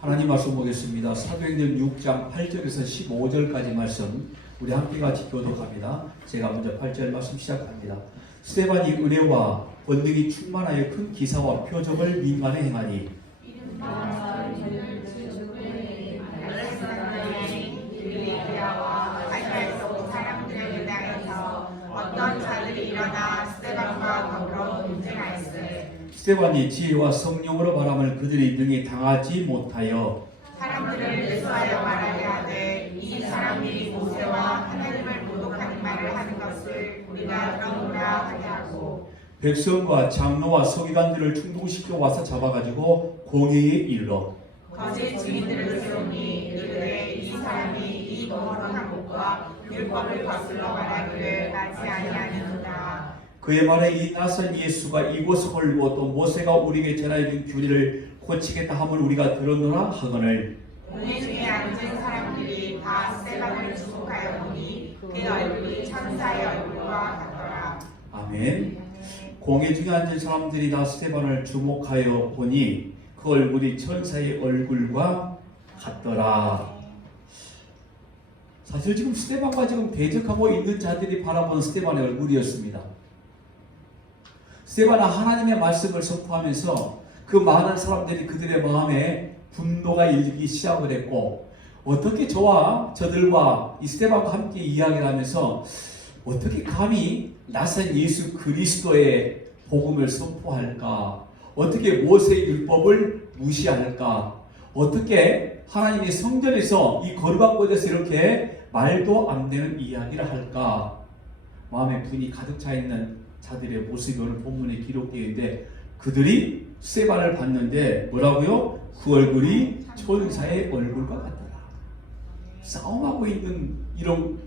하나님 말씀 보겠습니다. 사도행전 6장 8절에서 15절까지 말씀 우리 함께 같이 교독합니다. 제가 먼저 8절 말씀 시작합니다. 스데반이 은혜와 권능이 충만하여 큰 기사와 표적을 민간에 행하니 어떤 자들이 일어나 스데반과 더불어 논쟁하였으되 스데반이 지혜와 성령으로 말함을 그들이 능히 당하지 못하여 사람들을 매수하여 말하게 하되 이 사람들이 모세와 하나님을 모독하는 말을 하는 것을 우리가 들었노라 하게 하고 백성과 장로와 서기관들을 충동시켜 와서 잡아가지고 공회에 이르러 거짓 증인들을 세우니 이르되 이 사람이 이 거룩한 곳과 율법을 거슬러 말하기를 하지 아니하느니라. 그의 말에 이 낯선 예수가 이곳을 홀고 또 모세가 우리에게 전하여 준 규례를 고치겠다 함을 우리가 들었노라 하거늘 공회 중에 앉은 사람들이 다 스데반을 주목하여 보니 그 얼굴이 천사의 얼굴과 같더라. 아멘. 공회 중에 앉은 사람들이 다 스데반을 주목하여 보니 그 얼굴이 천사의 얼굴과 같더라. 사실 지금 스데반과 지금 대적하고 있는 자들이 바라보는 스데반의 얼굴이었습니다. 스데반은 하나님의 말씀을 선포하면서 그 많은 사람들이 그들의 마음에 분노가 일기 시작을 했고 어떻게 저와 저들과 이 스데반과 함께 이야기를 하면서 어떻게 감히 낯선 예수 그리스도의 복음을 선포할까? 어떻게 모세의 율법을 무시할까? 어떻게 하나님의 성전에서 이 거룩한 곳에서 이렇게 말도 안 되는 이야기를 할까? 마음에 분이 가득 차 있는 자들의 모습이 오늘 본문에 기록되어 있는데 그들이 스데반을 봤는데 뭐라고요? 그 얼굴이 천사의 얼굴과 같더라. 싸움하고 있는 이런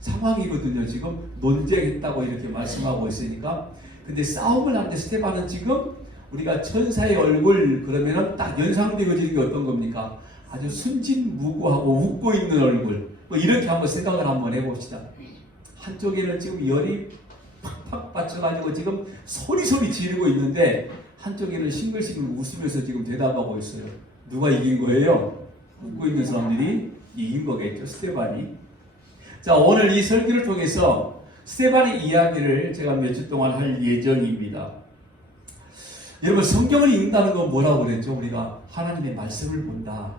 상황이거든요. 지금 논쟁했다고 이렇게 말씀하고 있으니까. 근데 싸움을 하는데 스데반은 지금 우리가 천사의 얼굴 그러면은 딱 연상되어지는 게 어떤 겁니까? 아주 순진무구하고 웃고 있는 얼굴. 뭐 이렇게 한번 생각을 한번 해봅시다. 한쪽에는 지금 열이 팍팍 받쳐가지고 지금 소리소리 지르고 있는데 한쪽에는 싱글싱글 웃으면서 지금 대답하고 있어요. 누가 이긴 거예요? 웃고 있는 사람들이 이긴 거겠죠. 스데반이. 자, 오늘 이 설교를 통해서 스데반의 이야기를 제가 몇 주 동안 할 예정입니다. 여러분, 성경을 읽는다는 건 뭐라고 그랬죠? 우리가 하나님의 말씀을 본다.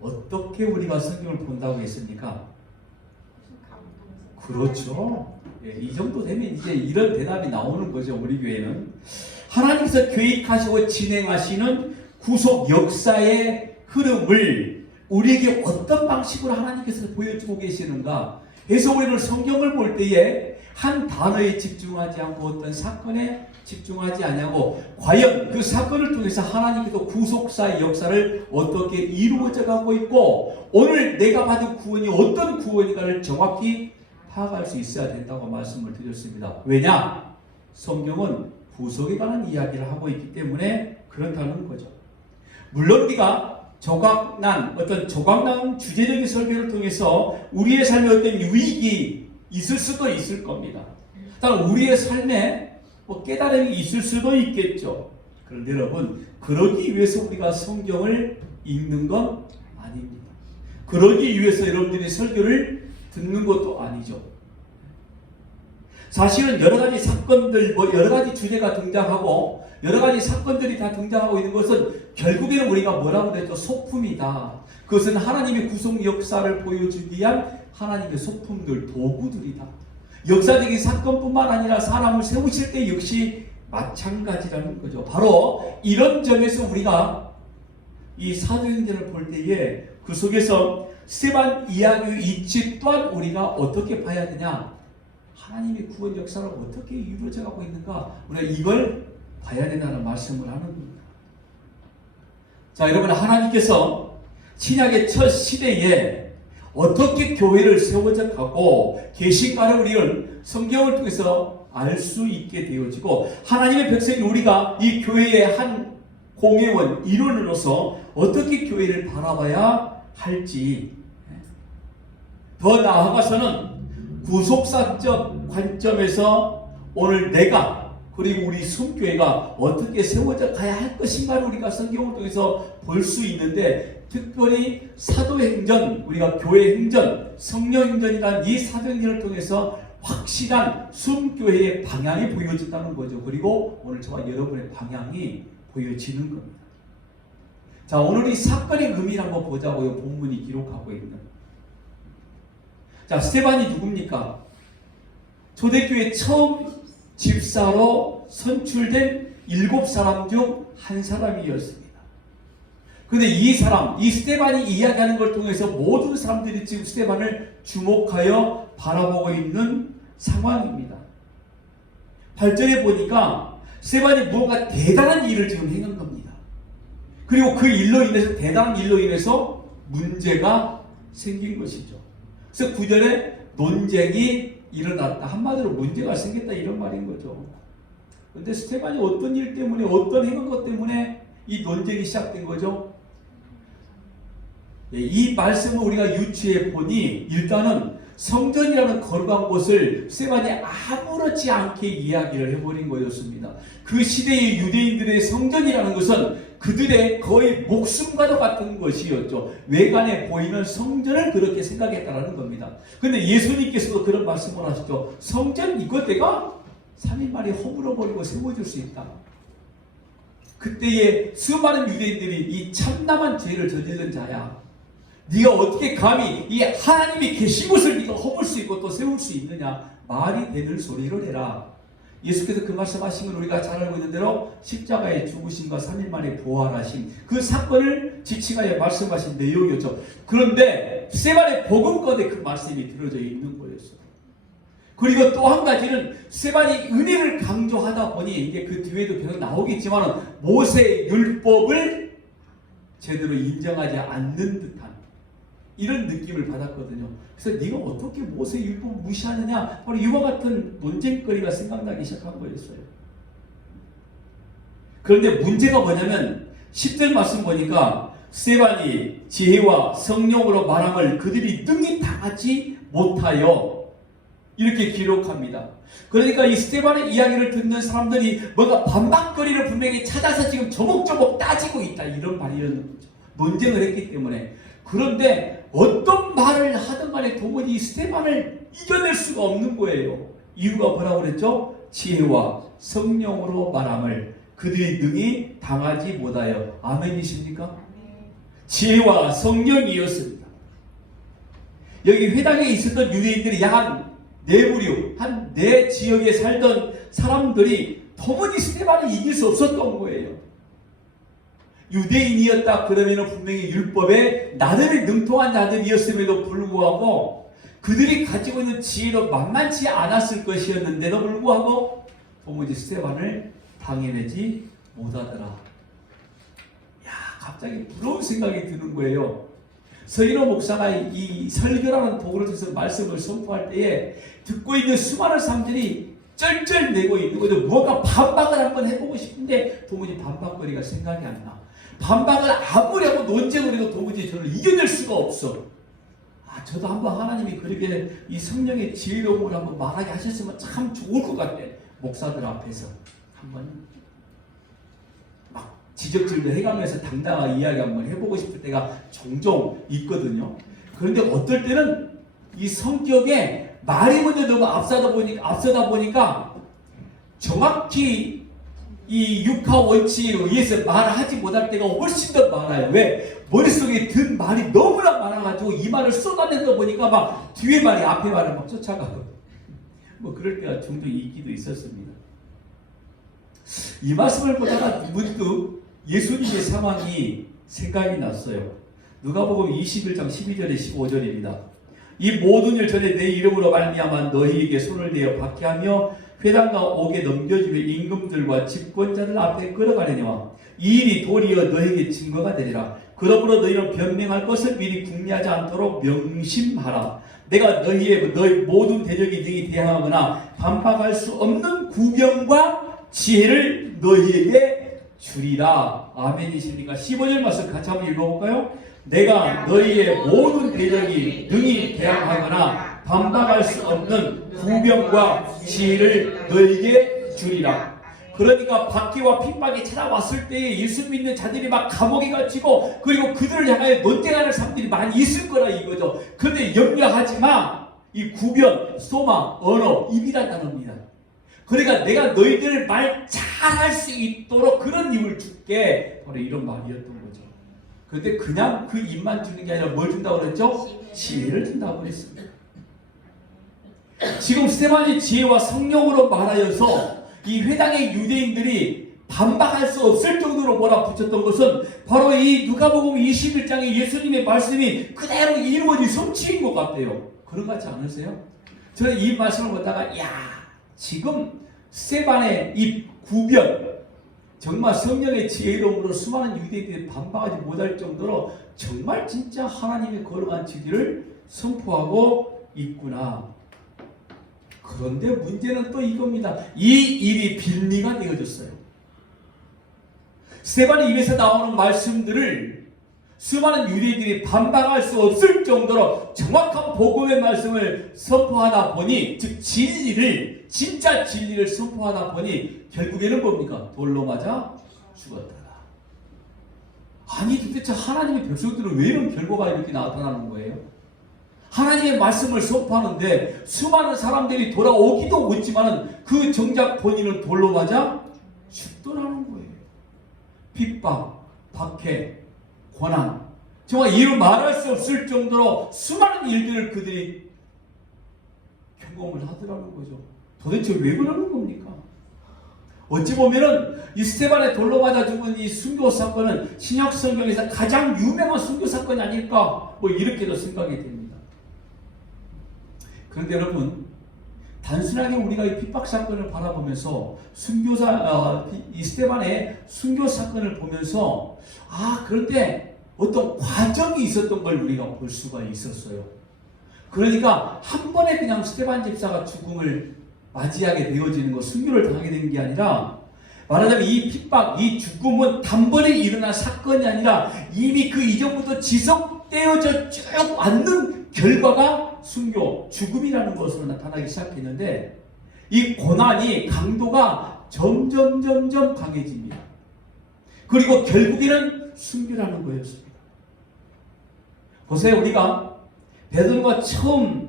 어떻게 우리가 성경을 본다고 했습니까? 그렇죠. 예, 이 정도 되면 이제 이런 대답이 나오는 거죠. 우리 교회는 하나님께서 계획하시고 진행하시는 구속 역사의 흐름을 우리에게 어떤 방식으로 하나님께서 보여주고 계시는가. 그래서 우리는 성경을 볼 때에 한 단어에 집중하지 않고 어떤 사건에 집중하지 않냐고 과연 그 사건을 통해서 하나님께서 구속사의 역사를 어떻게 이루어져 가고 있고 오늘 내가 받은 구원이 어떤 구원인가를 정확히 파악할 수 있어야 된다고 말씀을 드렸습니다. 왜냐? 성경은 구속에 관한 이야기를 하고 있기 때문에 그렇다는 거죠. 물론 우리가 어떤 조각난 주제적인 설교를 통해서 우리의 삶에 어떤 유익이 있을 수도 있을 겁니다. 다만 우리의 삶에 깨달음이 있을 수도 있겠죠. 그런데 여러분, 그러기 위해서 우리가 성경을 읽는 건 아닙니다. 그러기 위해서 여러분들이 설교를 듣는 것도 아니죠. 사실은 여러 가지 사건들, 여러 가지 주제가 등장하고 여러 가지 사건들이 다 등장하고 있는 것은 결국에는 우리가 뭐라고 그랬죠? 소품이다. 그것은 하나님의 구속 역사를 보여주기 위한 하나님의 소품들, 도구들이다. 역사적인 사건뿐만 아니라 사람을 세우실 때 역시 마찬가지라는 거죠. 바로 이런 점에서 우리가 이 사도행전을 볼 때에 그 속에서 스데반 이야기 이치 또한 우리가 어떻게 봐야 되냐? 하나님의 구원 역사를 어떻게 이루어져 가고 있는가? 우리가 이걸 봐야 된다는 말씀을 하는 겁니다. 자, 여러분, 하나님께서 신약의 첫 시대에 어떻게 교회를 세워져 가고 계신가를 우리는 성경을 통해서 알 수 있게 되어지고 하나님의 백성인 우리가 이 교회의 한 공회원 일원으로서 어떻게 교회를 바라봐야 할지 더 나아가서는 구속사적 관점에서 오늘 내가 그리고 우리 숨교회가 어떻게 세워져 가야 할 것인가를 우리가 성경을 통해서 볼 수 있는데, 특별히 사도행전, 우리가 교회행전, 성령행전이라는 이 사도행전을 통해서 확실한 숨교회의 방향이 보여진다는 거죠. 그리고 오늘 저와 여러분의 방향이 보여지는 겁니다. 자, 오늘 이 사건의 의미를 한번 보자고요. 본문이 기록하고 있는. 자, 스데반이 누굽니까? 초대교회 처음 집사로 선출된 7사람 중 한 사람이었습니다. 그런데 이 사람, 이 스데반이 이야기하는 걸 통해서 모든 사람들이 지금 스데반을 주목하여 바라보고 있는 상황입니다. 8절에 보니까 스데반이 무언가 대단한 일을 지금 행한 겁니다. 그리고 그 일로 인해서, 대단한 일로 인해서 문제가 생긴 것이죠. 그래서 9절에 논쟁이 일어났다. 한마디로 문제가 생겼다, 이런 말인 거죠. 그런데 스데반이 어떤 일 때문에, 어떤 행한 것 때문에 이 논쟁이 시작된 거죠? 이 말씀을 우리가 유추해 보니 일단은 성전이라는 거룩한 곳을 스데반이 아무렇지 않게 이야기를 해버린 거였습니다. 그 시대의 유대인들의 성전이라는 것은 그들의 거의 목숨과도 같은 것이었죠. 외관에 보이는 성전을 그렇게 생각했다는 겁니다. 그런데 예수님께서도 그런 말씀을 하시죠. 성전 이것 내가 3일 만에 허물어버리고 세워줄 수 있다. 그때의 수많은 유대인들이 이 참담한 죄를 저지른 자야, 네가 어떻게 감히 이 하나님이 계신 곳을 네가 허물 수 있고 또 세울 수 있느냐, 말이 되는 소리를 해라. 예수께서 그 말씀하신 건 우리가 잘 알고 있는 대로 십자가에 죽으심과 3일 만에 부활하신 그 사건을 지칭하여 말씀하신 내용이었죠. 그런데 스데반의 복음 가운데 그 말씀이 들어져 있는 거였어요. 그리고 또 한 가지는 스데반이 은혜를 강조하다 보니, 이게 그 뒤에도 계속 나오겠지만 모세의 율법을 제대로 인정하지 않는 듯한 이런 느낌을 받았거든요. 그래서 네가 어떻게 모세의 율법을 무시하느냐, 바로 이와 같은 논쟁거리가 생각나기 시작한 거였어요. 그런데 문제가 뭐냐면 10절 말씀 보니까 스데반이 지혜와 성령으로 말함을 그들이 능히 당하지 못하여, 이렇게 기록합니다. 그러니까 이 스데반의 이야기를 듣는 사람들이 뭔가 반박거리를 분명히 찾아서 지금 조목조목 따지고 있다, 이런 말이었는 거죠. 논쟁을 했기 때문에. 그런데 어떤 말을 하든 간에 도무지 스데반을 이겨낼 수가 없는 거예요. 이유가 뭐라고 그랬죠? 지혜와 성령으로 말함을 그들이 능히 당하지 못하여. 아멘이십니까? 지혜와 성령이었습니다. 여기 회당에 있었던 유대인들이 약 네 부류, 한 네 지역에 살던 사람들이 도무지 스데반을 이길 수 없었던 거예요. 유대인이었다 그러면 분명히 율법에 나름의 능통한 자들이었음에도 불구하고 그들이 가지고 있는 지혜로 만만치 않았을 것이었는데도 불구하고 도무지 스데반을 당해내지 못하더라. 야, 갑자기 부러운 생각이 드는 거예요. 서인호 목사가 이 설교라는 도구를 통해서 말씀을 선포할 때에 듣고 있는 수많은 사람들이 쩔쩔매고 있는 거죠. 무언가 반박을 한번 해보고 싶은데 도무지 반박거리가 생각이 안 나. 반박을 아무리 하고 논쟁을 해도 도무지 저를 이겨낼 수가 없어. 아, 저도 한번 하나님이 그렇게 이 성령의 지혜로움을 한번 말하게 하셨으면 참 좋을 것 같아. 목사들 앞에서 한번 막 지적질도 해가면서 당당하게 이야기 한번 해보고 싶을 때가 종종 있거든요. 그런데 어떨 때는 이 성격에 말이 먼저 너무 앞서다 보니까 정확히 이 육하 원칙에 의해서 말하지 못할 때가 훨씬 더 많아요. 왜? 머릿속에 든 말이 너무나 많아가지고 이 말을 쏟아내다 보니까 막 뒤에 말이 앞에 말을 막 쫓아가고 뭐 그럴 때가 종종 있기도 있었습니다. 이 말씀을 보다가 문득 예수님의 상황이 생각이 났어요. 누가복음 21장 12절에 15절입니다. 이 모든 일 전에 내 이름으로 말미암아 너희에게 손을 내어 받게 하며 회당과 옥에 넘겨주며 임금들과 집권자들 앞에 끌어가려니와 이 일이 도리어 너에게 증거가 되리라. 그러므로 너희는 변명할 것을 미리 궁리하지 않도록 명심하라. 내가 너희 모든 대적이 너희 대항하거나 반박할 수 없는 구병과 지혜를 너희에게 주리라. 아멘이십니까? 15절 말씀 같이 한번 읽어볼까요? 내가 너희의 모든 대적이 능히 대항하거나 반박할 수 없는 구병과 지혜를 너희에게 주리라. 그러니까 박해와 핍박이 찾아왔을 때에 예수 믿는 자들이 막 감옥에 갇히고 그리고 그들을 향하여 논쟁하는 사람들이 많이 있을 거라 이거죠. 그런데 염려하지 마. 이 구변, 소망, 언어, 입이란 단어입니다. 그러니까 내가 너희들 말 잘할 수 있도록 그런 입을 줄게. 바로 이런 말이었던 거죠. 그런데 그냥 그 입만 주는 게 아니라 뭘 준다고 그랬죠? 지혜를 준다고 그랬습니다. 지금 스데반이 지혜와 성령으로 말하여서 이 회당의 유대인들이 반박할 수 없을 정도로 몰아붙였던 것은 바로 이 누가복음 21장의 예수님의 말씀이 그대로 이루어진 성취인 것 같아요. 그런 것 같지 않으세요? 저는 이 말씀을 보다가 지금 스데반의 이 구변 정말 성령의 지혜로움으로 수많은 유대인들이 반박하지 못할 정도로 정말 진짜 하나님의 거룩한 진리를 선포하고 있구나. 그런데 문제는 또 이겁니다. 이 일이 빌미가 되어졌어요. 스데반의 입에서 나오는 말씀들을 수많은 유대인들이 반박할 수 없을 정도로 정확한 복음의 말씀을 선포하다 보니, 즉 진리를, 진짜 진리를 선포하다 보니 결국에는 뭡니까? 돌로 맞아 죽었다. 아니 도대체 하나님의 백성들은 왜 이런 결과가 이렇게 나타나는 거예요? 하나님의 말씀을 선포하는데 수많은 사람들이 돌아오기도 못지만은 그 정작 본인은 돌로 맞아 죽더라는 거예요. 핍박, 박해, 고난, 정말 이루 말할 수 없을 정도로 수많은 일들을 그들이 경험을 하더라는 거죠. 도대체 왜 그러는 겁니까? 어찌 보면은 이 스데반의 돌로 맞아 죽은 이 순교 사건은 신약 성경에서 가장 유명한 순교 사건이 아닐까, 이렇게도 생각이 됩니다. 그런데 여러분, 단순하게 우리가 이 핍박 사건을 바라보면서 이 스데반의 순교 사건을 보면서 그런데 어떤 과정이 있었던 걸 우리가 볼 수가 있었어요. 그러니까 한 번에 그냥 스데반 집사가 죽음을 맞이하게 되어지는 것, 순교를 당하게 된 게 아니라, 말하자면 이 핍박, 이 죽음은 단번에 일어난 사건이 아니라 이미 그 이전부터 지속되어져 쭉 왔는 결과가 순교, 죽음이라는 것으로 나타나기 시작했는데, 이 고난이 강도가 점점 강해집니다. 그리고 결국에는 순교라는 거였습니다. 보세요, 우리가 베드로가 처음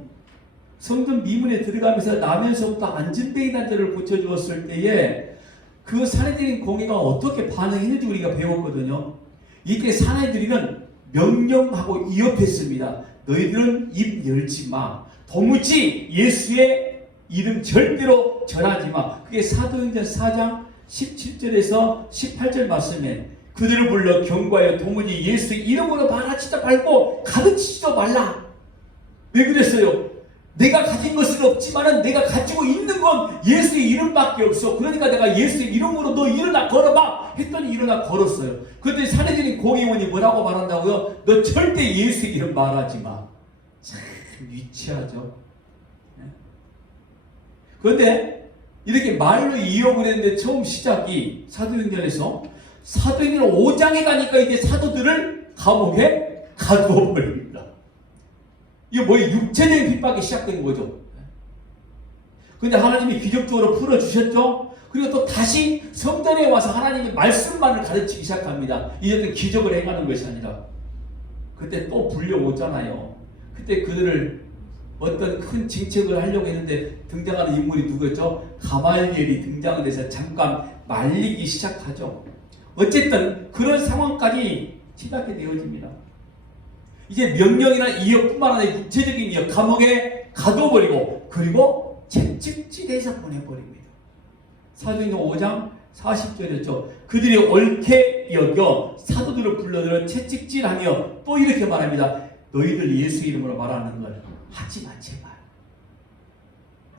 성전 미문에 들어가면서 나면서부터 안진뱅이 단자를 고쳐주었을 때에 그 사내들인 공의가 어떻게 반응했는지 우리가 배웠거든요. 이때 사내들이는 명령하고 위협했습니다. 너희들은 입 열지 마. 도무지 예수의 이름 절대로 전하지 마. 그게 사도행전 4장 17절에서 18절 말씀에 그들을 불러 경고하여 도무지 예수의 이름으로 말하지도 말고 가르치지도 말라. 왜 그랬어요? 내가 가진 것은 없지만은 내가 가지고 있는 건 예수의 이름밖에 없어. 그러니까 내가 예수의 이름으로 너 일어나 걸어봐 했더니 일어나 걸었어요. 그때 사내들인 공의원이 뭐라고 말한다고요? 너 절대 예수의 이름 말하지 마. 참 위치하죠. 그런데 이렇게 말로 이용을 했는데 처음 시작이 사도행전에서 사도행전 5장에 가니까 이제 사도들을 감옥에 가두어 버립니다. 이거 뭐예요? 육체적인 핍박이 시작된 거죠. 그런데 하나님이 기적적으로 풀어주셨죠. 그리고 또 다시 성전에 와서 하나님의 말씀만을 가르치기 시작합니다. 이제는 기적을 행하는 것이 아니라. 그때 또 불려오잖아요. 그때 그들을 어떤 큰 징책을 하려고 했는데 등장하는 인물이 누구였죠? 가말리엘이 등장을 해서 잠깐 말리기 시작하죠. 어쨌든 그런 상황까지 시작이 되어집니다. 이제 명령이나 이역뿐만 아니라 육체적인 이역, 감옥에 가둬버리고 그리고 채찍질해서 보내버립니다. 사도행전 5장 40절이었죠. 그들이 옳게 여겨 사도들을 불러들여 채찍질하며 또 이렇게 말합니다. 너희들 예수 이름으로 말하는 걸 하지 마 제발.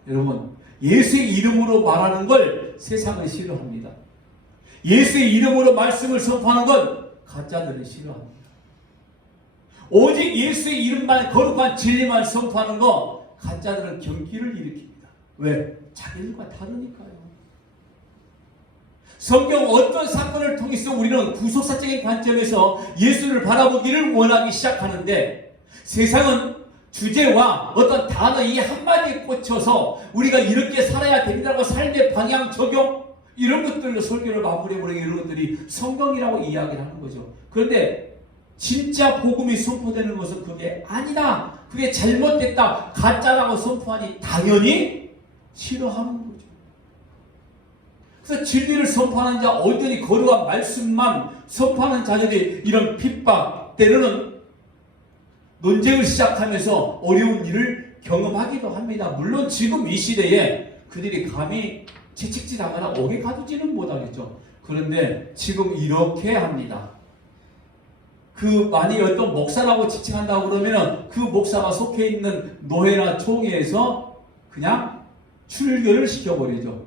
여러분, 예수의 이름으로 말하는 걸 세상은 싫어합니다. 예수의 이름으로 말씀을 선포하는 건 가짜들은 싫어합니다. 오직 예수의 이름만, 거룩한 진리만 선포하는 거 가짜들은 경기를 일으킵니다. 왜? 자기들과 다르니까요. 성경 어떤 사건을 통해서 우리는 구속사적인 관점에서 예수를 바라보기를 원하기 시작하는데, 세상은 주제와 어떤 단어 이 한마디에 꽂혀서 우리가 이렇게 살아야 됩니다라고 삶의 방향 적용, 이런 것들로 설교를 마무리해버리고 이런 것들이 성경이라고 이야기를 하는 거죠. 그런데 진짜 복음이 선포되는 것은 그게 아니다. 그게 잘못됐다. 가짜라고 선포하니 당연히 싫어하는 거죠. 그래서 진리를 선포하는 자, 온전히 거룩한 말씀만 선포하는 자들이 이런 핍박, 때로는 논쟁을 시작하면서 어려운 일을 경험하기도 합니다. 물론 지금 이 시대에 그들이 감히 채찍질하거나 옥에 가두지는 못하겠죠. 그런데 지금 이렇게 합니다. 만이 어떤 목사라고 지칭한다고 그러면 그 목사가 속해 있는 노회나 총회에서 그냥 출교를 시켜버리죠.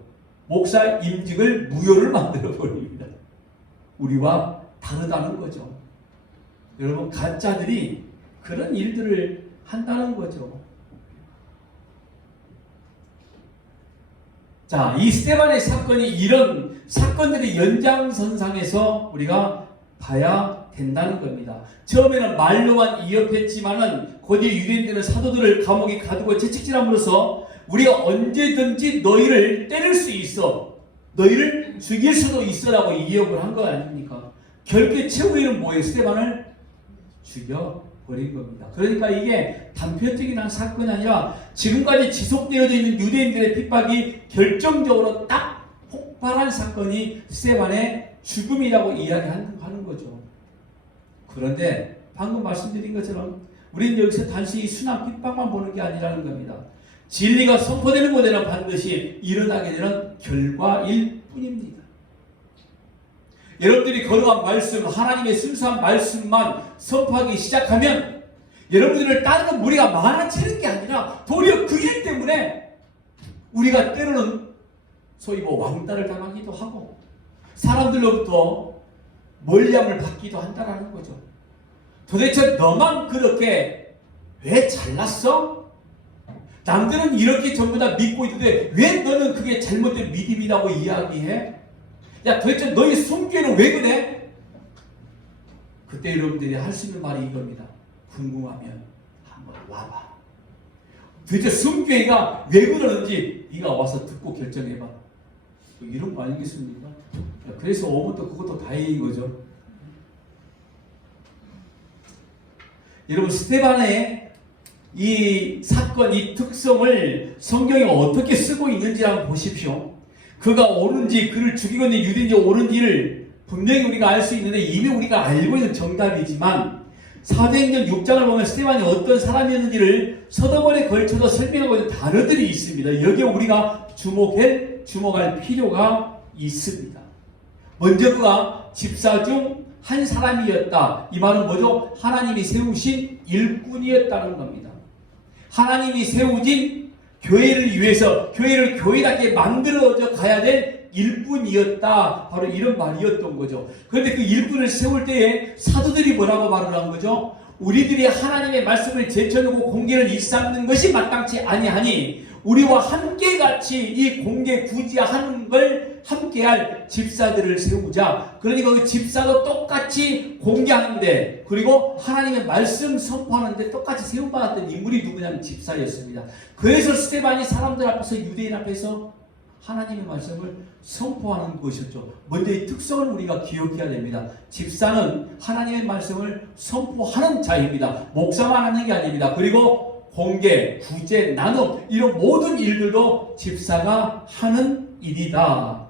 목사 임직을 무효를 만들어버립니다. 우리와 다르다는 거죠. 여러분, 가짜들이 그런 일들을 한다는 거죠. 자, 이 스데반의 사건이 이런 사건들의 연장선상에서 우리가 봐야 된다는 겁니다. 처음에는 말로만 이협했지만은 곧이 유대인들은 사도들을 감옥에 가두고 채찍질함으로써 우리가 언제든지 너희를 때릴 수 있어, 너희를 죽일 수도 있어라고 이협을 한 거 아닙니까? 결국 최후에는 뭐예요? 스데반을 죽여버린 겁니다. 그러니까 이게 단편적인 한 사건이 아니라 지금까지 지속되어져 있는 유대인들의 핍박이 결정적으로 딱 폭발한 사건이 스데반의 죽음이라고 이야기하는 거죠. 그런데 방금 말씀드린 것처럼 우리는 여기서 단순히 순한 핍박만 보는 게 아니라는 겁니다. 진리가 선포되는 곳에는 반드시 일어나게 되는 결과일 뿐입니다. 여러분들이 거룩한 말씀, 하나님의 순수한 말씀만 선포하기 시작하면 여러분들을 따르는 무리가 많아지는 게 아니라 도리어 그 일 때문에 우리가 때로는 소위 왕따를 당하기도 하고 사람들로부터 멀리함을 받기도 한다는 거죠. 도대체 너만 그렇게 왜 잘났어? 남들은 이렇게 전부 다 믿고 있는데 왜 너는 그게 잘못된 믿음이라고 이야기해? 야, 도대체 너희 숨기는 왜 그래? 그때 여러분들이 할 수 있는 말이 이겁니다. 궁금하면 한번 와봐. 도대체 숨교회가 왜 그러는지 네가 와서 듣고 결정해봐. 이런 거 아니겠습니까? 그래서 오면 또 그것도 다행인 거죠. 여러분, 스데반의 이 사건, 이 특성을 성경이 어떻게 쓰고 있는지 한번 보십시오. 그가 옳은지, 그를 죽이고 있는 유대인이 옳은지를 분명히 우리가 알 수 있는데 이미 우리가 알고 있는 정답이지만 사도행전 6장을 보면 스데반이 어떤 사람이었는지를 서너 번에 걸쳐서 설명하고 있는 단어들이 있습니다. 여기에 우리가 주목할 필요가 있습니다. 먼저 그가 집사 중 한 사람이었다. 이 말은 뭐죠? 하나님이 세우신 일꾼이었다는 겁니다. 하나님이 세우진 교회를 위해서 교회를 교회답게 만들어져 가야 될 일꾼이었다. 바로 이런 말이었던 거죠. 그런데 그 일꾼을 세울 때에 사도들이 뭐라고 말을 한 거죠? 우리들이 하나님의 말씀을 제쳐놓고 공개를 일삼는 것이 마땅치 아니하니 우리와 함께 같이 이 공개 구제하는 걸 함께할 집사들을 세우자. 그러니까 그 집사도 똑같이 공개하는데 그리고 하나님의 말씀 선포하는데 똑같이 세움받았던 인물이 누구냐면 집사였습니다. 그래서 스데반이 사람들 앞에서 유대인 앞에서 하나님의 말씀을 선포하는 것이었죠. 먼저 이 특성을 우리가 기억해야 됩니다. 집사는 하나님의 말씀을 선포하는 자입니다. 목사만 하는 게 아닙니다. 그리고 공개, 구제, 나눔 이런 모든 일들도 집사가 하는 일이다.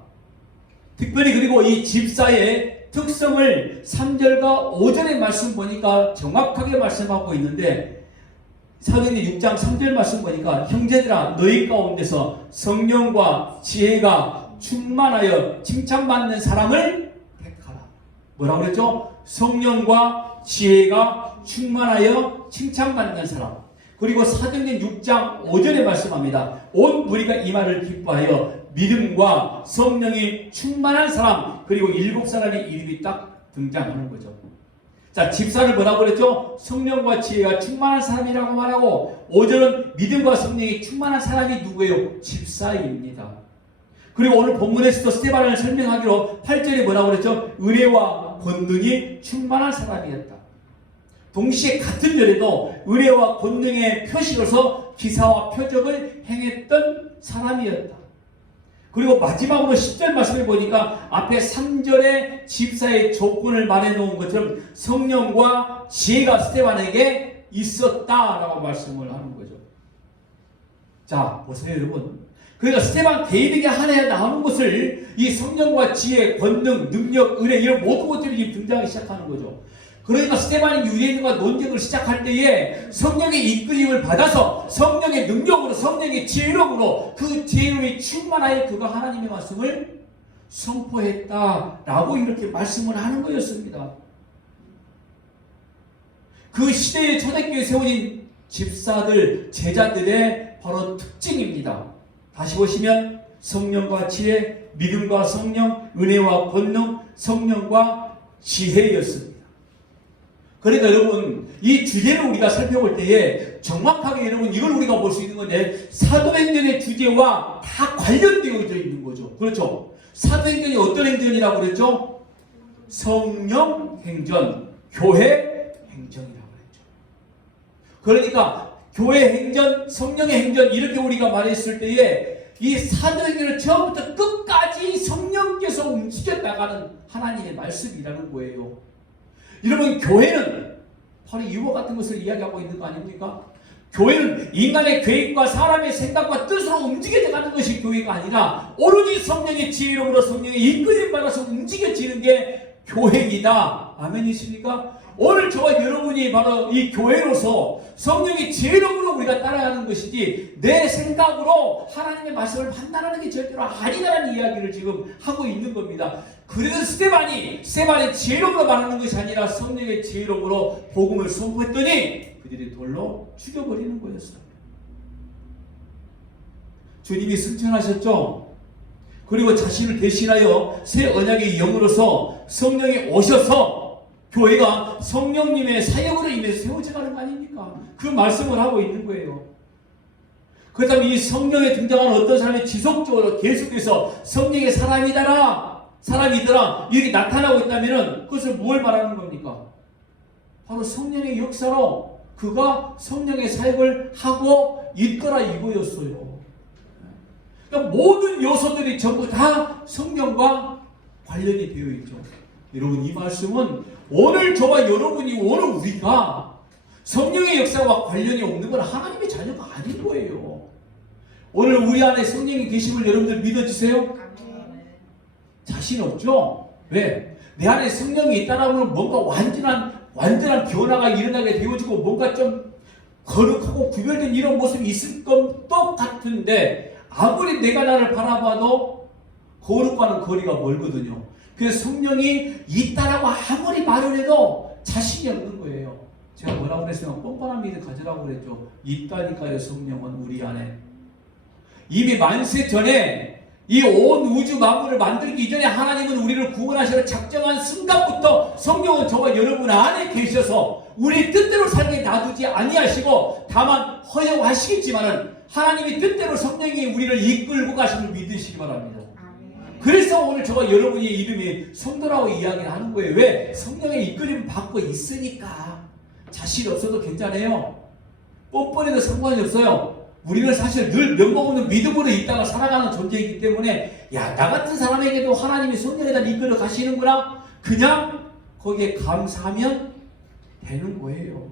특별히 그리고 이 집사의 특성을 3절과 5절의 말씀 보니까 정확하게 말씀하고 있는데 사도행전 6장 3절 말씀 보니까 형제들아 너희 가운데서 성령과 지혜가 충만하여 칭찬받는 사람을 택하라. 뭐라고 그랬죠? 성령과 지혜가 충만하여 칭찬받는 사람. 그리고 사도행전 6장 5절에 말씀합니다. 온 무리가 이 말을 기뻐하여 믿음과 성령이 충만한 사람, 그리고 7사람의 이름이 딱 등장하는 거죠. 자, 집사를 뭐라고 그랬죠? 성령과 지혜가 충만한 사람이라고 말하고 5절은 믿음과 성령이 충만한 사람이 누구예요? 집사입니다. 그리고 오늘 본문에서도 스데반을 설명하기로 8절에 뭐라고 그랬죠? 은혜와 권능이 충만한 사람이었다. 동시에 같은 절에도 은혜와 권능의 표시로서 기사와 표적을 행했던 사람이었다. 그리고 마지막으로 10절 말씀을 보니까 앞에 3절에 집사의 조건을 말해놓은 것처럼 성령과 지혜가 스데반에게 있었다라고 말씀을 하는 거죠. 자, 보세요 여러분. 그러니까 스데반 개인에게 하나에 나오는 것을 이 성령과 지혜, 권능, 능력, 은혜 이런 모든 것들이 지금 등장하기 시작하는 거죠. 그러니까 스데반이 유대인과 논쟁을 시작할 때에 성령의 이끌림을 받아서 성령의 능력으로, 성령의 지혜력으로 그 지혜로이 충만하여 그가 하나님의 말씀을 선포했다라고 이렇게 말씀을 하는 거였습니다. 그 시대의 초대교회에 세워진 집사들, 제자들의 바로 특징입니다. 다시 보시면 성령과 지혜, 믿음과 성령, 은혜와 권능, 성령과 지혜였습니다. 그러니까 여러분 이 주제를 우리가 살펴볼 때에 정확하게 여러분 이걸 우리가 볼 수 있는 건데 사도행전의 주제와 다 관련되어져 있는 거죠. 그렇죠? 사도행전이 어떤 행전이라고 그랬죠? 성령 행전, 교회 행전이라고 그랬죠. 그러니까 교회 행전, 성령의 행전 이렇게 우리가 말했을 때에 이 사도행전을 처음부터 끝까지 성령께서 움직여 나가는 하나님의 말씀이라는 거예요. 여러분 교회는 바로 이와 같은 것을 이야기하고 있는 거 아닙니까? 교회는 인간의 계획과 사람의 생각과 뜻으로 움직여져 가는 것이 교회가 아니라 오로지 성령의 지혜로움으로 성령의 이끌림 받아서 움직여지는 게 교회이다. 아멘이십니까? 오늘 저와 여러분이 바로 이 교회로서 성령의 지혜로움으로 우리가 따라가는 것이지 내 생각으로 하나님의 말씀을 판단하는 게 절대로 아니다라는 이야기를 지금 하고 있는 겁니다. 그래서 스데반이 지혜로움으로 말하는 것이 아니라 성령의 지혜로움으로 복음을 선포했더니 그들이 돌로 죽여버리는 거였어요. 주님이 승천하셨죠. 그리고 자신을 대신하여 새 언약의 영으로서 성령이 오셔서 교회가 성령님의 사역으로 인해서 세워져가는 거 아닙니까? 그 말씀을 하고 있는 거예요. 그렇다면 이 성령에 등장하는 어떤 사람이 지속적으로 계속해서 성령의 사람이더라 이렇게 나타나고 있다면 그것을 뭘 말하는 겁니까? 바로 성령의 역사로 그가 성령의 사역을 하고 있더라 이거였어요. 그러니까 모든 요소들이 전부 다 성령과 관련이 되어 있죠. 여러분 이 말씀은 오늘 저와 여러분이 오늘 우리가 성령의 역사와 관련이 없는 건 하나님의 자녀가 아닌 거예요. 오늘 우리 안에 성령이 계심을 여러분들 믿어주세요? 자신 없죠? 왜? 내 안에 성령이 있다라면 뭔가 완전한 변화가 일어나게 되어지고 뭔가 좀 거룩하고 구별된 이런 모습이 있을 것 똑같은데 아무리 내가 나를 바라봐도 거룩과는 거리가 멀거든요. 그래서 성령이 있다라고 아무리 말을 해도 자신이 없는 거예요. 제가 뭐라고 그랬어요? 뻔뻔한 믿음 가지라고 그랬죠. 있다니까요. 성령은 우리 안에. 이미 만세 전에 이 온 우주 만물을 만들기 이전에 하나님은 우리를 구원하시려 작정한 순간부터 성령은 저와 여러분 안에 계셔서 우리 뜻대로 살게 놔두지 아니하시고 다만 허용하시겠지만은 하나님이 뜻대로 성령이 우리를 이끌고 가심을 믿으시기 바랍니다. 그래서 오늘 저와 여러분의 이름이 성도라고 이야기를 하는 거예요. 왜? 성령의 이끌림 받고 있으니까. 자신 없어도 괜찮아요. 뻔뻔해도 상관이 없어요. 우리는 사실 늘 면목없는 믿음으로 있다가 살아가는 존재이기 때문에 야, 나 같은 사람에게도 하나님이 성령에다 이끌어 가시는구나. 그냥 거기에 감사하면 되는 거예요.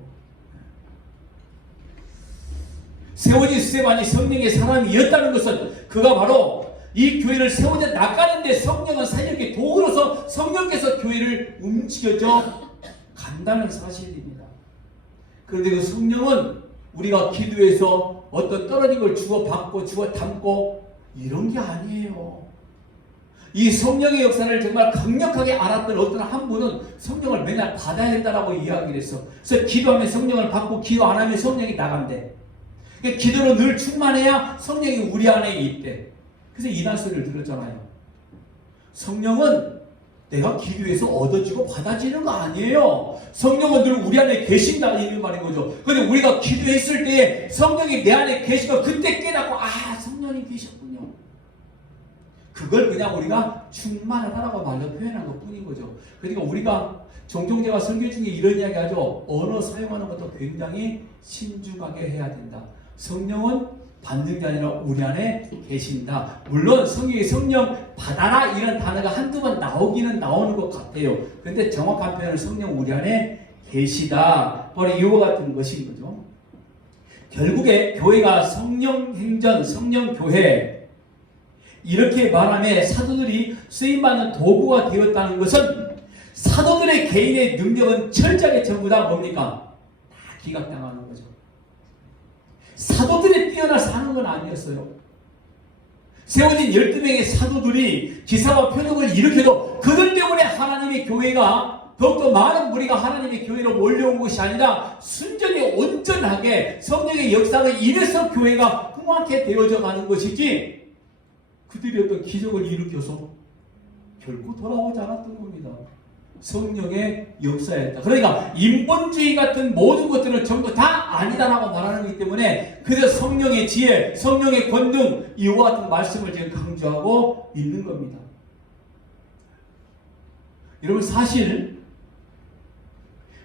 세워진 스데반이 성령의 사람이었다는 것은 그가 바로 이 교회를 세워져 나가는데 성령은 사역의 도구로서 성령께서 교회를 움직여져 간다는 사실입니다. 그런데 그 성령은 우리가 기도해서 어떤 떨어진 걸 주워받고 주워담고 이런 게 아니에요. 이 성령의 역사를 정말 강력하게 알았던 어떤 한 분은 성령을 맨날 받아야 된다라고 이야기를 했어. 그래서 기도하면 성령을 받고 기도 안 하면 성령이 나간대. 그러니까 기도로 늘 충만해야 성령이 우리 안에 있대. 그래서 이단 소리를 들었잖아요. 성령은 내가 기도해서 얻어지고 받아지는 거 아니에요. 성령은 늘 우리 안에 계신다 이런 말인 거죠. 그런데 우리가 기도했을 때 성령이 내 안에 계시고 그때 깨닫고 아 성령이 계셨군요. 그걸 그냥 우리가 충만을 하라고 말로 표현한 것 뿐인 거죠. 그러니까 우리가 종종 제가 설교 중에 이런 이야기 하죠. 언어 사용하는 것도 굉장히 신중하게 해야 된다. 성령은 받는 게 아니라 우리 안에 계신다. 물론 성경에 성령 받아라 이런 단어가 한두 번 나오기는 나오는 것 같아요. 그런데 정확한 표현은 성령 우리 안에 계시다. 바로 이와 같은 것인 거죠. 결국에 교회가 성령 행전, 성령 교회 이렇게 말하며 사도들이 쓰임받는 도구가 되었다는 것은 사도들의 개인의 능력은 철저하게 전부 다 뭡니까? 다 기각당하는 거죠. 사도들이 뛰어나서 하는 건 아니었어요. 세워진 12명의 사도들이 기사와 표적을 일으켜도 그들 때문에 하나님의 교회가 더욱더 많은 무리가 하나님의 교회로 몰려온 것이 아니라 순전히 온전하게 성령의 역사를 인해서 교회가 흥황케 되어져 가는 것이지 그들이 어떤 기적을 일으켜서 결코 돌아오지 않았던 겁니다. 성령의 역사였다. 그러니까 인본주의 같은 모든 것들은 전부 다 아니다라고 말하는 것이기 때문에 그래서 성령의 지혜, 성령의 권능 이와 같은 말씀을 지금 강조하고 있는 겁니다. 여러분 사실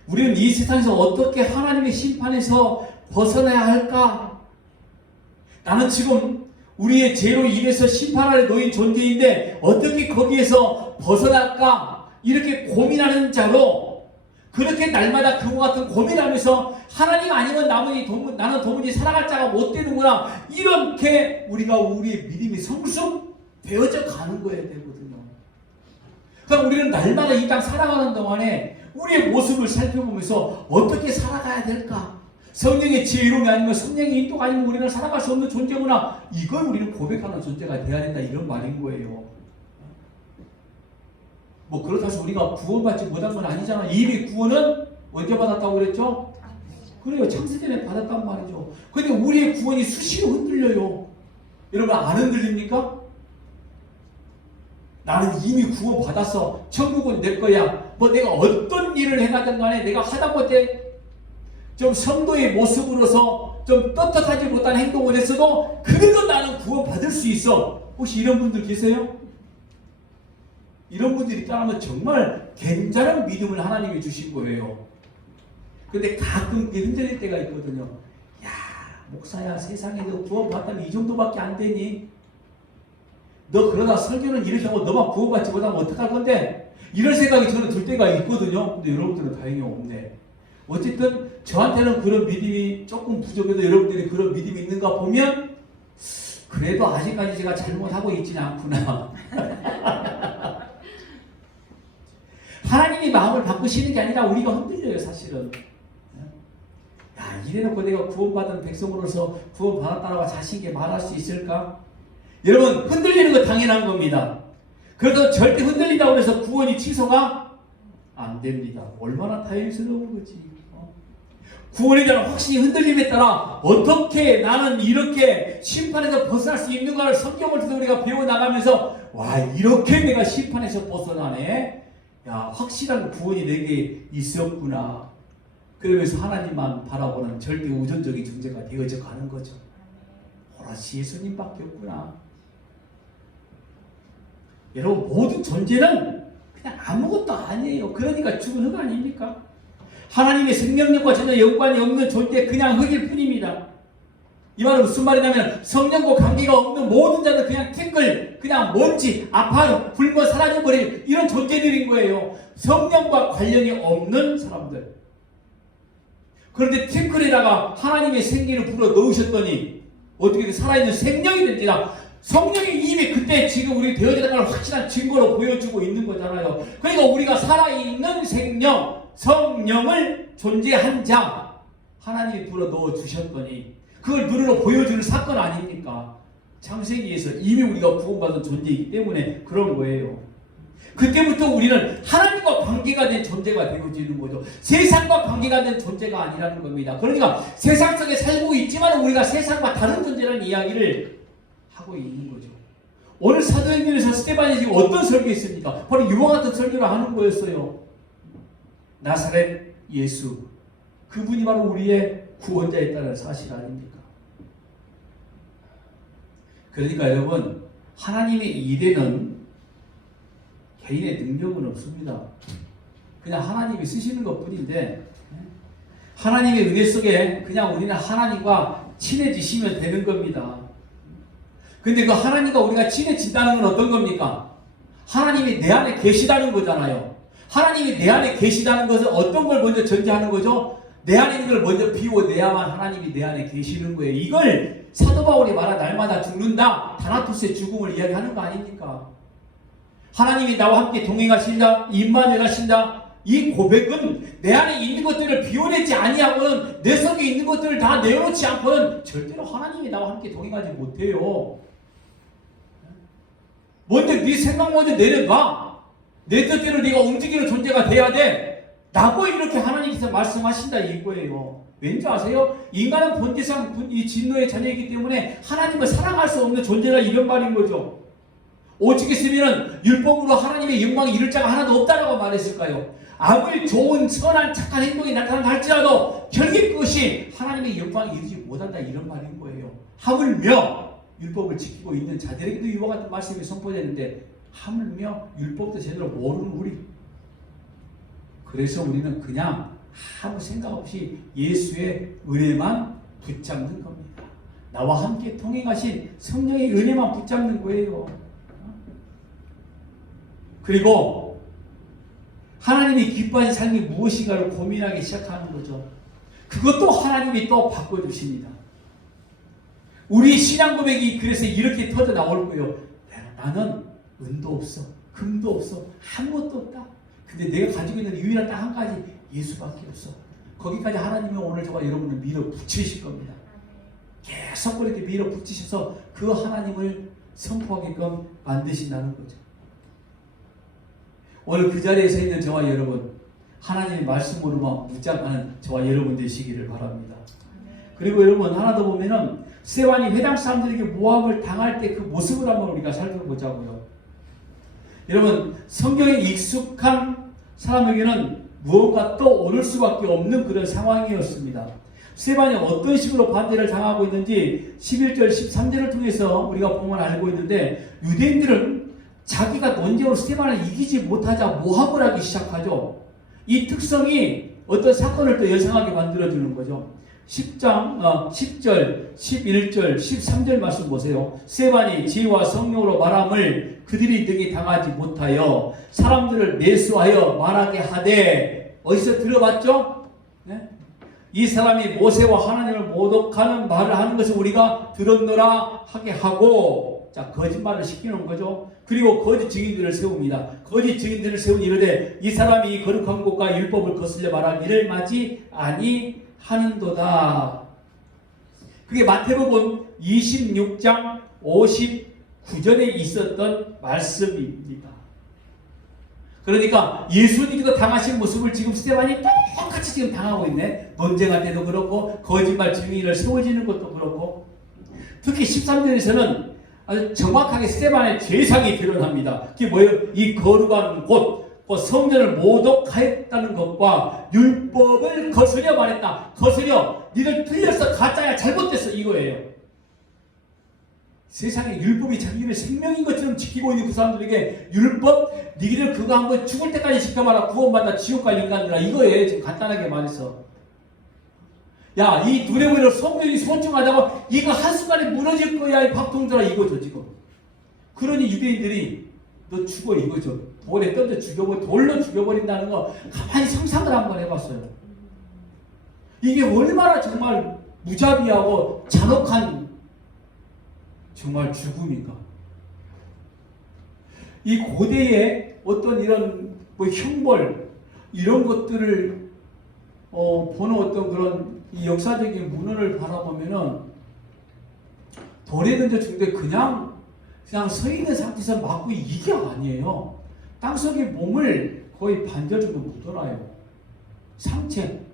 우리는 이 세상에서 어떻게 하나님의 심판에서 벗어나야 할까? 나는 지금 우리의 죄로 인해서 심판 아래 놓인 존재인데 어떻게 거기에서 벗어날까? 이렇게 고민하는 자로 그렇게 날마다 그와 같은 고민하면서 하나님 아니면 나는 도무지 살아갈 자가 못 되는구나 이렇게 우리의 믿음이 성숙되어져 가는 거야 되거든요. 그러니까 우리는 날마다 이 땅 살아가는 동안에 우리의 모습을 살펴보면서 어떻게 살아가야 될까? 성령의 지혜로움이 아니면 성령의 인도가 아니면 우리는 살아갈 수 없는 존재구나 이걸 우리는 고백하는 존재가 돼야 된다 이런 말인 거예요. 뭐 그렇다고 해서 우리가 구원받지 못한 건 아니잖아. 이미 구원은 언제 받았다고 그랬죠? 그래요. 창세전에 받았단 말이죠. 근데 우리의 구원이 수시로 흔들려요. 여러분 안 흔들립니까? 나는 이미 구원 받았어. 천국은 내 거야. 뭐 내가 어떤 일을 해가든 간에 내가 하다못해 좀 성도의 모습으로서 좀 떳떳하지 못한 행동을 했어도 그래도 나는 구원 받을 수 있어. 혹시 이런 분들 계세요? 이런 분들이 있다면 정말 괜찮은 믿음을 하나님이 주신 거예요. 근데 가끔 흔들릴 때가 있거든요. 야, 목사야 세상에 너 구원 받다면 이 정도밖에 안 되니? 너 그러다 설교는 이렇게 하고 너만 구원받지 못하면 어떡할 건데? 이런 생각이 저는 들 때가 있거든요. 근데 여러분들은 다행히 없네. 어쨌든 저한테는 그런 믿음이 조금 부족해도 여러분들이 그런 믿음이 있는가 보면 그래도 아직까지 제가 잘못하고 있지는 않구나. 하나님이 마음을 바꾸시는 게 아니라 우리가 흔들려요 사실은. 야 이래놓고 내가 구원받은 백성으로서 구원받았다라고 자신있게 말할 수 있을까? 여러분 흔들리는 거 당연한 겁니다. 그래도 절대 흔들린다고 해서 구원이 취소가 안 됩니다. 얼마나 다행스러운 거지. 구원에 대한 확신이 흔들림에 따라 어떻게 나는 이렇게 심판에서 벗어날 수 있는가를 성경을 통해서 우리가 배워나가면서 와 이렇게 내가 심판에서 벗어나네. 야 확실한 구원이 내게 있었구나. 그러면서 하나님만 바라보는 절대 우선적인 존재가 되어져 가는 거죠. 오롯이 예수님밖에 없구나. 여러분 모든 존재는 그냥 아무것도 아니에요. 그러니까 죽은 흙 아닙니까? 하나님의 생명력과 전혀 연관이 없는 존재 그냥 흙일 뿐입니다. 이 말은 무슨 말이냐면 성령과 관계가 없는 모든 자들 그냥 티끌, 그냥 먼지, 아파요, 굶어 사라져버릴 이런 존재들인 거예요. 성령과 관련이 없는 사람들. 그런데 티끌에다가 하나님의 생기를 불어 넣으셨더니 어떻게 살아있는 생명이 됩니다. 성령이 이미 그때 지금 우리 되어지는 걸 확실한 증거로 보여주고 있는 거잖아요. 그러니까 우리가 살아있는 생명, 성령을 존재한 자 하나님이 불어 넣어주셨더니 그걸 눈으로 보여주는 사건 아닙니까? 창세기에서 이미 우리가 구원받은 존재이기 때문에 그런 거예요. 그때부터 우리는 하나님과 관계가 된 존재가 되어지는 거죠. 세상과 관계가 된 존재가 아니라는 겁니다. 그러니까 세상 속에 살고 있지만 우리가 세상과 다른 존재라는 이야기를 하고 있는 거죠. 오늘 사도행전에서 스데반이 지금 어떤 설교했습니까? 바로 이와 같은 설교를 하는 거였어요. 나사렛 예수, 그분이 바로 우리의 구원자였다는 사실 아닙니까? 그러니까 여러분 하나님의 일에는 개인의 능력은 없습니다. 그냥 하나님이 쓰시는 것 뿐인데 하나님의 은혜 속에 그냥 우리는 하나님과 친해지시면 되는 겁니다. 근데 그 하나님과 우리가 친해진다는 건 어떤 겁니까? 하나님이 내 안에 계시다는 거잖아요. 하나님이 내 안에 계시다는 것은 어떤 걸 먼저 전제하는 거죠? 내 안에 있는 걸 먼저 비워내야만 하나님이 내 안에 계시는 거예요. 이걸 사도 바울이 말한 날마다 죽는다, 다나토스의 죽음을 이야기하는 거 아닙니까? 하나님이 나와 함께 동행하신다, 임마누엘 하신다. 이 고백은 내 안에 있는 것들을 비워내지 아니하고는, 내 속에 있는 것들을 다 내어놓지 않고는 절대로 하나님이 나와 함께 동행하지 못해요. 먼저 네 생각 먼저 내려놔. 내 뜻대로 네가 움직이는 존재가 돼야 돼. 라고 이렇게 하나님께서 말씀하신다 이거예요. 왠지 아세요? 인간은 본질상 이 진노의 자녀이기 때문에 하나님을 사랑할 수 없는 존재라, 이런 말인 거죠. 오직 있으면 율법으로 하나님의 영광을 이룰 자가 하나도 없다라고 말했을까요? 아무리 좋은 선한 착한 행동이 나타난다 할지라도 결국 그것이 하나님의 영광을 이루지 못한다, 이런 말인 거예요. 하물며 율법을 지키고 있는 자들에게도 이와 같은 말씀이 선포되는데, 하물며 율법도 제대로 모르는 우리. 그래서 우리는 그냥 아무 생각 없이 예수의 은혜만 붙잡는 겁니다. 나와 함께 통행하신 성령의 은혜만 붙잡는 거예요. 그리고 하나님이 기뻐하신 삶이 무엇인가를 고민하기 시작하는 거죠. 그것도 하나님이 또 바꿔주십니다. 우리 신앙 고백이 그래서 이렇게 터져 나올 거예요. 나는 은도 없어, 금도 없어, 아무것도 없다. 근데 내가 가지고 있는 유일한 딱 한 가지, 예수밖에 없어. 거기까지 하나님이 오늘 저와 여러분을 밀어붙이실 겁니다. 계속 그렇게 밀어붙이셔서 그 하나님을 선포하게끔 만드신다는 거죠. 오늘 그 자리에 서 있는 저와 여러분, 하나님의 말씀으로만 묻장하는 저와 여러분 되시기를 바랍니다. 그리고 여러분, 하나 더 보면은 스데반이 회당 사람들에게 모함을 당할 때 그 모습을 한번 우리가 살펴보자고요. 여러분, 성경에 익숙한 사람에게는 무언가 또 오를 수밖에 없는 그런 상황이었습니다. 스데반이 어떤 식으로 반대를 당하고 있는지 11절, 13절을 통해서 우리가 보면 알고 있는데, 유대인들은 자기가 논쟁으로 스데반을 이기지 못하자 모함을 하기 시작하죠. 이 특성이 어떤 사건을 또 연상하게 만들어주는 거죠. 10장, 10절, 11절, 13절 말씀 보세요. 스데반이 지혜와 성령으로 말함을 그들이 능히 당하지 못하여 사람들을 매수하여 말하게 하되, 어디서 들어봤죠? 네? 이 사람이 모세와 하나님을 모독하는 말을 하는 것을 우리가 들었노라 하게 하고, 자, 거짓말을 시키는 거죠. 그리고 거짓 증인들을 세웁니다. 거짓 증인들을 세운 이르되 이 사람이 거룩한 곳과 율법을 거슬려 말하기를 마치 아니하는도다. 그게 마태복음 26장 59절에 있었던 말씀입니다. 그러니까 예수님께서 당하신 모습을 지금 스데반이 똑같이 지금 당하고 있네. 논쟁할 때도 그렇고, 거짓말 증인을 세워지는 것도 그렇고. 특히 13절에서는 아주 정확하게 스데반의 죄상이 드러납니다. 그게 뭐예요? 이 거룩한 곳, 성전을 모독하였다는 것과 율법을 거스려 말했다. 거스려, 니들 틀렸어, 가짜야, 잘못됐어, 이거예요. 세상에 율법이 자기들의 생명인 것처럼 지키고 있는 그 사람들에게 율법, 니들 그거 한번 죽을 때까지 지켜봐라, 구원받아 지옥 갈 인간들아, 이거예요. 지금 간단하게 말해서. 야, 이 눈에 보이는 성령이 소중하다고 이거 한순간에 무너질 거야, 이 밥통들아, 이거죠 지금. 그러니 유대인들이 너 죽어, 이거죠. 돌에 던져 죽여버려, 돌로 죽여버린다는 거 가만히 상상을 한번 해봤어요. 이게 얼마나 정말 무자비하고 잔혹한 정말 죽음인가. 이 고대의 어떤 이런 뭐 형벌 이런 것들을 보는 어떤 그런 이 역사적인 문헌을 바라보면은 돌에 던져 죽는데 그냥 서 있는 상태에서 맞고 이게 아니에요. 땅속에 몸을 거의 반절 정도 묻어놔요.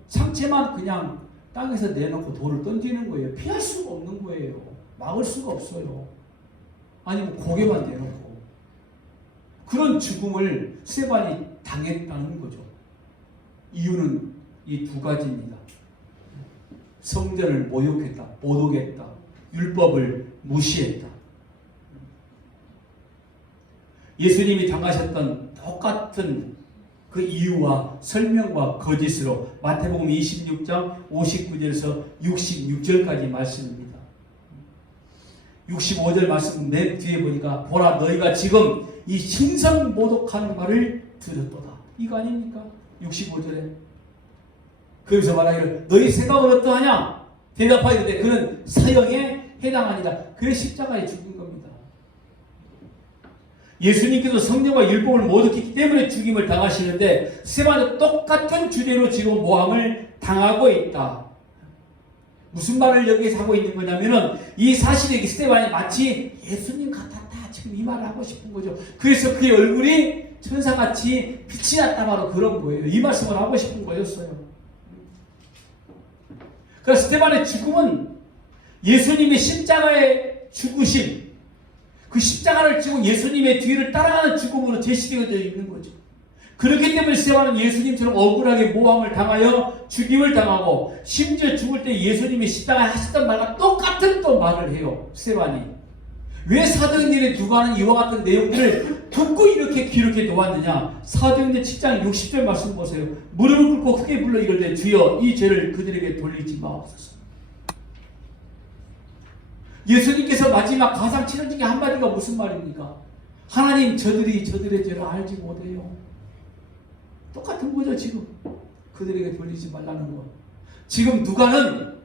상체만 그냥 땅에서 내놓고 돌을 던지는 거예요. 피할 수가 없는 거예요. 막을 수가 없어요. 아니면 고개만 내놓고. 그런 죽음을 스데반이 당했다는 거죠. 이유는 이 두 가지입니다. 성전을 모욕했다, 모독했다, 율법을 무시했다. 예수님이 당하셨던 똑같은 그 이유와 설명과 거짓으로 마태복음 26장 59절에서 66절까지 말씀입니다. 65절 말씀 맨 뒤에 보니까 보라 너희가 지금 이 신성 모독하는 말을 들었도다. 이거 아닙니까? 65절에. 거기서 말하기를 너희 생각은 어떠하냐? 대답하기를 그는 사형에 해당하니라. 그래 십자가에 죽은 겁니다. 예수님께서 성령과 율법을 못 얻기 때문에 죽임을 당하시는데 스테반은 똑같은 주제로 지금 모함을 당하고 있다. 무슨 말을 여기에서 하고 있는 거냐면은 이 사실에 스테반이 마치 예수님 같았다. 지금 이 말을 하고 싶은 거죠. 그래서 그의 얼굴이 천사같이 빛이 났다 바로 그런 거예요. 이 말씀을 하고 싶은 거였어요. 그래서 스테반의 죽음은 예수님의 십자가의 죽으심, 그 십자가를 지고 예수님의 뒤를 따라가는 죽음으로 제시되어져 있는 거죠. 그렇기 때문에 스테반은 예수님처럼 억울하게 모함을 당하여 죽임을 당하고 심지어 죽을 때 예수님이 십자가에 하셨던 말과 똑같은 또 말을 해요. 스테반이. 왜 사도행전에 누가는 이와 같은 내용들을 듣고 이렇게 기록해 놓았느냐? 사도행전 7장 60절 말씀 보세요. 무릎을 꿇고 크게 불러 이르되 주여 이 죄를 그들에게 돌리지 마옵소서. 예수님께서 마지막 가상 치는 중에 한마디가 무슨 말입니까? 하나님 저들이 저들의 죄를 알지 못해요. 똑같은 거죠 지금. 그들에게 돌리지 말라는 거. 지금 누가는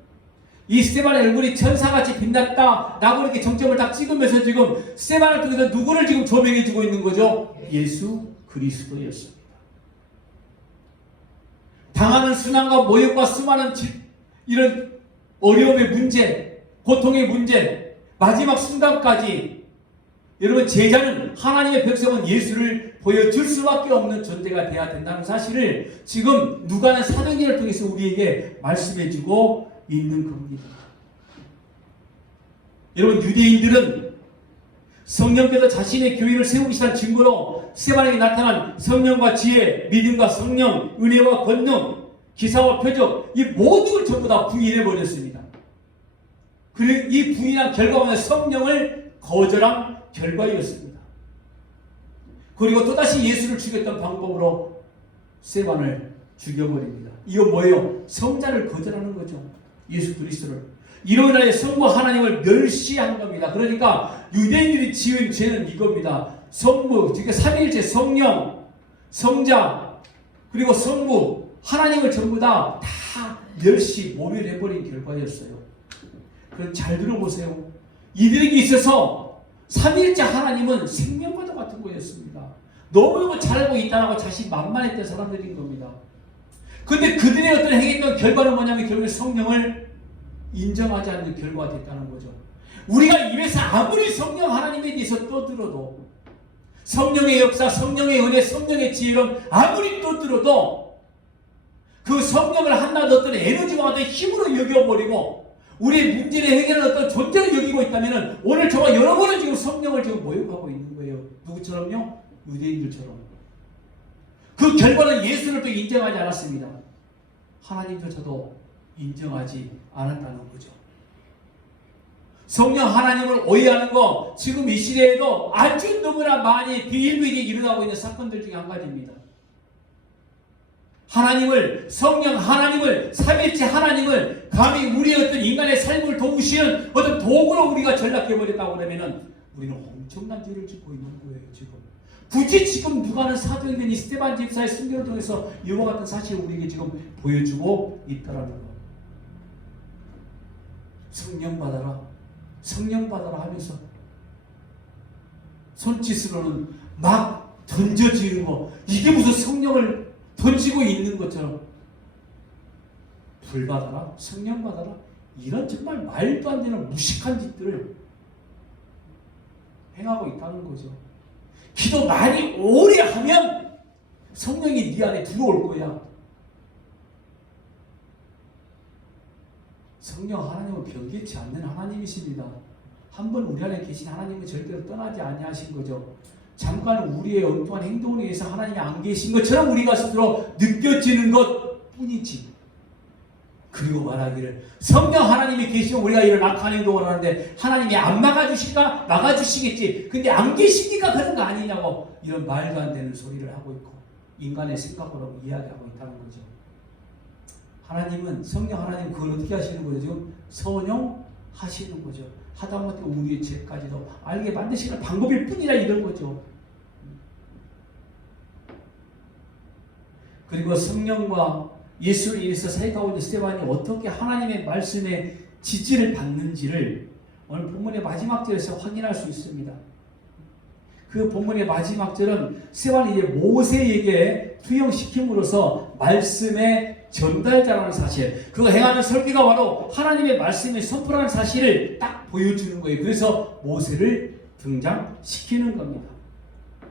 이 스테반의 얼굴이 천사같이 빛났다 라고 이렇게 정점을 딱 찍으면서 지금 스테반을 통해서 누구를 지금 조명해 주고 있는 거죠? 예수 그리스도였습니다. 당하는 순환과 모욕과 수많은 이런 어려움의 문제, 고통의 문제, 마지막 순간까지 여러분 제자는 하나님의 백성은 예수를 보여줄 수밖에 없는 존재가 되어야 된다는 사실을 지금 누가는 사도행전을 통해서 우리에게 말씀해주고 있는 겁니다. 여러분 유대인들은 성령께서 자신의 교회를 세우시다는 증거로 스테반에게 나타난 성령과 지혜, 믿음과 성령, 은혜와 권능, 기사와 표적 이 모든 걸 전부 다 부인해버렸습니다. 그리고 이 부인한 결과는 성령을 거절한 결과였습니다. 그리고 또다시 예수를 죽였던 방법으로 스테반을 죽여버립니다. 이거 뭐예요? 성자를 거절하는 거죠. 예수 그리스도를. 이로 인하여 성부 하나님을 멸시한 겁니다. 그러니까 유대인들이 지은 죄는 이겁니다. 성부, 즉 삼위일체 성령, 성자, 그리고 성부 하나님을 전부 다 멸시, 모멸해버린 결과였어요. 그럼 잘 들어보세요. 이들에게 있어서 삼위일체 하나님은 생명과도 같은 거였습니다. 너무너무 잘 알고 있다고 자신 만만했던 사람들인 겁니다. 그런데 그들의 어떤 행했던 결과는 뭐냐면 결국에 성령을 인정하지 않는 결과가 됐다는 거죠. 우리가 입에서 아무리 성령 하나님에 대해서 떠들어도 성령의 역사, 성령의 은혜, 성령의 지혜를 아무리 떠들어도 그 성령을 한낱 어떤 에너지와 같은 힘으로 여겨버리고 우리의 문제를 해결하는 어떤 존재를 여기고 있다면 오늘 저와 여러분은 지금 성령을 지금 모욕하고 있는 거예요. 누구처럼요? 유대인들처럼. 그 결과는 예수를 또 인정하지 않았습니다. 하나님조차도 인정하지 않았다는 거죠. 성령 하나님을 오해하는 거 지금 이 시대에도 아주 너무나 많이 비일비재하게 일어나고 있는 사건들 중에 한 가지입니다. 하나님을, 성령 하나님을, 삼위일체 하나님을 감히 우리의 어떤 인간의 삶을 도우시는 어떤 도구로 우리가 전락해버렸다고 그러면은 우리는 엄청난 죄를 짓고 있는 거예요 지금. 굳이 지금 누가는 사도행전 이 스테반 집사의 순교를 통해서 이와 같은 사실을 우리에게 지금 보여주고 있다라는 것. 성령 받아라, 성령 받아라 하면서 손짓으로는 막 던져지는 거, 이게 무슨 성령을 던지고 있는 것처럼 불 받아라, 성령 받아라, 이런 정말 말도 안 되는 무식한 짓들을 행하고 있다는 거죠. 기도 많이 오래 하면 성령이 네 안에 들어올 거야. 성령 하나님은 변개치 않는 하나님이십니다. 한번 우리 안에 계신 하나님은 절대로 떠나지 아니하신 거죠. 잠깐 우리의 엉뚱한 행동에 의해서 하나님이 안 계신 것처럼 우리가 스스로 느껴지는 것 뿐이지. 그리고 말하기를 성령 하나님이 계시면 우리가 이런 악한 행동을 하는데 하나님이 안 막아주실까? 막아주시겠지. 근데 안 계시니까 그런 거 아니냐고 이런 말도 안 되는 소리를 하고 있고 인간의 생각으로 이야기하고 있다는 거죠. 하나님은, 성령 하나님 그걸 어떻게 하시는 거죠? 지금 선용하시는 거죠. 하다못해 우리의 죄까지도 알게 만드시는 방법일 뿐이라 이런 거죠. 그리고 성령과 예수를 인해서 사역 가운데 스데반이 어떻게 하나님의 말씀에 지지를 받는지를 오늘 본문의 마지막 절에서 확인할 수 있습니다. 그 본문의 마지막 절은 스데반이 이제 모세에게 투영시킴으로써 말씀의 전달자라는 사실, 그거 행하는 설교가 바로 하나님의 말씀의 선포라는 사실을 딱 보여주는 거예요. 그래서 모세를 등장시키는 겁니다.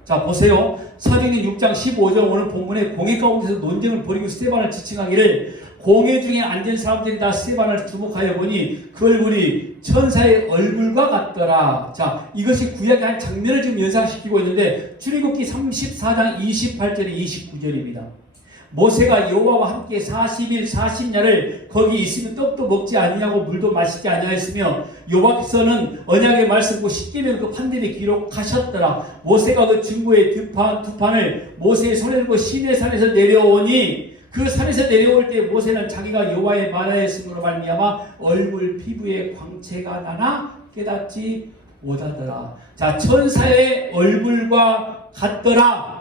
자, 보세요. 사도행전 6장 15절 오늘 본문에 공회 가운데서 논쟁을 벌이고 스데반을 지칭하기를, 공회 중에 앉은 사람들이 다 스데반을 주목하여 보니 그 얼굴이 천사의 얼굴과 같더라. 자, 이것이 구약의 한 장면을 지금 연상시키고 있는데 출애굽기 34장 28절에 29절입니다. 모세가 여호와와 함께 40일 40야를 거기 있으면 떡도 먹지 아니하고 물도 마시지 아니하였으며 여호와께서는 언약의 말씀과 십계명 그 판들에 기록하셨더라. 모세가 그 증거의 두 판을 모세의 손에 들고 시내산에서 내려오니 그 산에서 내려올 때 모세는 자기가 여호와의 말하였으므로 말미암아 얼굴 피부에 광채가 나나 깨닫지 못하더라. 자, 천사의 얼굴과 같더라.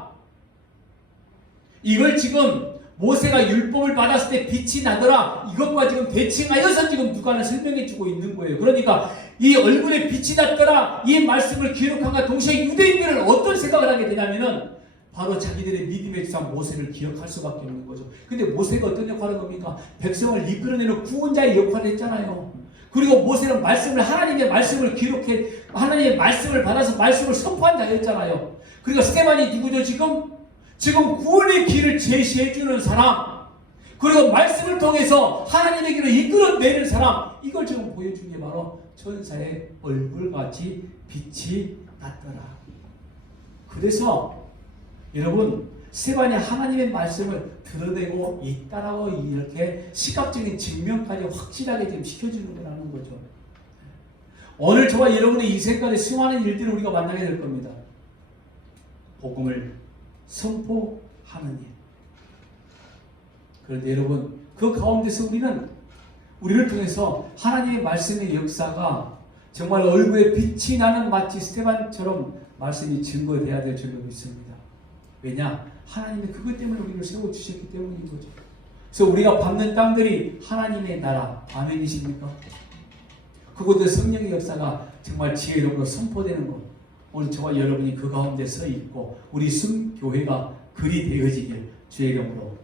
이걸 지금 모세가 율법을 받았을 때 빛이 나더라, 이것과 지금 대칭하여서 지금 누가는 설명해 주고 있는 거예요. 그러니까 이 얼굴에 빛이 났더라, 이 말씀을 기록한과 동시에 유대인들은 어떤 생각을 하게 되냐면은 바로 자기들의 믿음의 주상 모세를 기억할 수밖에 없는 거죠. 근데 모세가 어떤 역할을 합니까? 백성을 이끌어내는 구원자의 역할을 했잖아요. 그리고 모세는 말씀을, 하나님의 말씀을 기록해, 하나님의 말씀을 받아서 말씀을 선포한 자였잖아요. 그러니까 스데반이 누구죠? 지금 구원의 길을 제시해주는 사람, 그리고 말씀을 통해서 하나님의 길을 이끌어내는 사람, 이걸 지금 보여준 게 바로 천사의 얼굴같이 빛이 났더라. 그래서 여러분, 스데반이 하나님의 말씀을 드러내고 있다라고 이렇게 시각적인 증명까지 확실하게 지금 시켜주는 거라는 거죠. 오늘 저와 여러분의 인생까지 수많은 일들을 우리가 만나게 될 겁니다. 복음을 선포하는 일. 그런데 여러분, 그 가운데서 우리를 통해서 하나님의 말씀의 역사가 정말 얼굴에 빛이 나는 마치 스데반처럼 말씀이 증거되어야 될 줄로 믿습니다. 왜냐? 하나님이 그것 때문에 우리를 세워주셨기 때문인 거죠. 그래서 우리가 밟는 땅들이 하나님의 나라, 아멘이십니까? 그곳에 성령의 역사가 정말 지혜롭고 선포되는 것, 오늘 저와 여러분이 그 가운데 서 있고 우리 순교회가 그리 되어지길 주의 이름으로